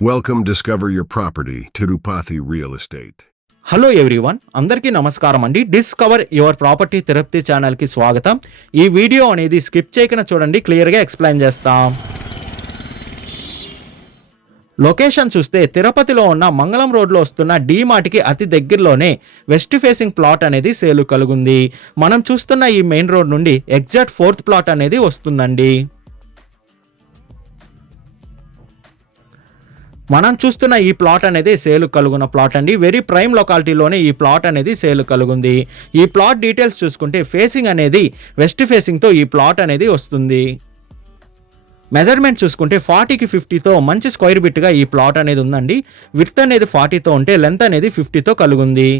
Welcome Discover Your Property, Tirupati Real Estate. Hello everyone, అందరికీ నమస్కారం అండి. డిస్కవర్ యువర్ ప్రాపర్టీ తిరుపతి ఛానల్కి స్వాగతం. ఈ వీడియో అనేది స్కిప్ చేయకుండా చూడండి, క్లియర్గా ఎక్స్ప్లెయిన్ చేస్తాం. లొకేషన్ చూస్తే తిరుపతిలో ఉన్న మంగళం రోడ్లో వస్తున్న డీమార్ట్కి అతి దగ్గరలోనే వెస్ట్ ఫేసింగ్ ప్లాట్ అనేది సేలు కలుగుంది. మనం చూస్తున్న ఈ మెయిన్ రోడ్ నుండి ఎగ్జాక్ట్ 4th ప్లాట్ అనేది వస్తుందండి. మనం చూస్తున్న ఈ ప్లాట్ అనేది సేలు కలుగున్న ప్లాట్ అండి. వెరీ ప్రైమ్ లొకాలిటీలోనే ఈ ప్లాట్ అనేది సేలు కలుగుంది. ఈ ప్లాట్ డీటెయిల్స్ చూసుకుంటే ఫేసింగ్ అనేది వెస్ట్ ఫేసింగ్తో ఈ ప్లాట్ అనేది వస్తుంది. మెజర్మెంట్ చూసుకుంటే 40కి 50తో మంచి స్క్వేర్ బిట్గా ఈ ప్లాట్ అనేది ఉందండి. విడ్త్ అనేది 40తో ఉంటే లెంత్ అనేది 50తో కలుగుంది.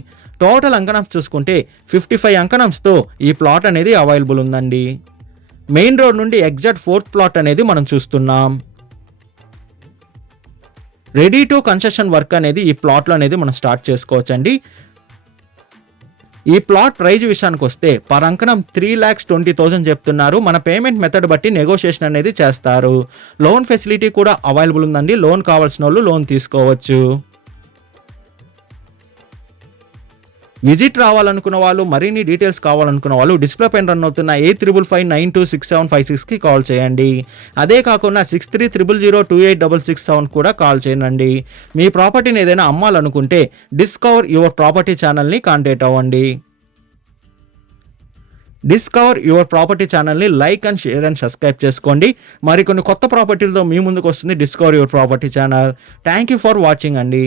టోటల్ అంకణం చూసుకుంటే 55 అంకణంస్తో ఈ ప్లాట్ అనేది అవైలబుల్ ఉందండి. మెయిన్ రోడ్ నుండి ఎగ్జాక్ట్ 4th ప్లాట్ అనేది మనం చూస్తున్నాం. రెడీ టు కన్స్ట్రక్షన్ వర్క్ అనేది ఈ ప్లాట్లో అనేది మనం స్టార్ట్ చేసుకోవచ్చండి. ఈ ప్లాట్ ప్రైజ్ విషయానికి వస్తే పర్ అంకణం 3,20,000 చెప్తున్నారు. మన పేమెంట్ మెథడ్ బట్టి నెగోషియేషన్ అనేది చేస్తారు. లోన్ ఫెసిలిటీ కూడా అవైలబుల్ ఉందండి. లోన్ కావాల్సిన వాళ్ళు లోన్ తీసుకోవచ్చు. విజిట్ రావాలనుకున్న వాళ్ళు, మరిన్ని డీటెయిల్స్ కావాలనుకున్న వాళ్ళు డిస్ప్లే పైన రన్ అవుతున్న 8555926756కి కాల్ చేయండి. అదే కాకుండా 6300028667 కూడా కాల్ చేయండి. మీ ప్రాపర్టీని ఏదైనా అమ్మాలనుకుంటే డిస్కవర్ యువర్ ప్రాపర్టీ ఛానల్ని కాంటాక్ట్ అవ్వండి. డిస్కవర్ యువర్ ప్రాపర్టీ ఛానల్ని like and share and subscribe చేసుకోండి. మరికొన్ని కొత్త ప్రాపర్టీలతో మీ ముందుకు వస్తుంది discover your property channel. Thank you for watching అండి.